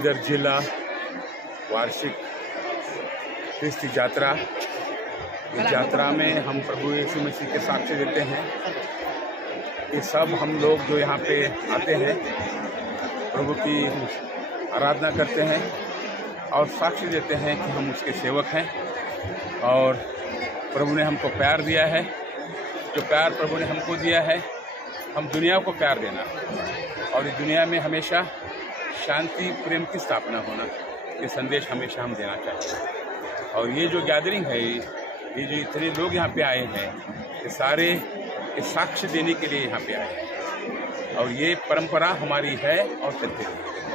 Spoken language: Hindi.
बीदर जिला वार्षिक ख्रिस्ती यात्रा। इस यात्रा में हम प्रभु यीशु मसीह के साक्ष्य देते हैं कि सब हम लोग जो यहाँ पे आते हैं प्रभु की आराधना करते हैं और साक्ष्य देते हैं कि हम उसके सेवक हैं और प्रभु ने हमको प्यार दिया है। जो प्यार प्रभु ने हमको दिया है हम दुनिया को प्यार देना और इस दुनिया में हमेशा शांति प्रेम की स्थापना होना, ये संदेश हमेशा हम देना चाहते हैं। और ये जो गैदरिंग है, ये जो इतने लोग यहाँ पे आए हैं, ये सारे इस साक्ष्य देने के लिए यहाँ पे आए हैं और ये परंपरा हमारी है और चलती रहेगी।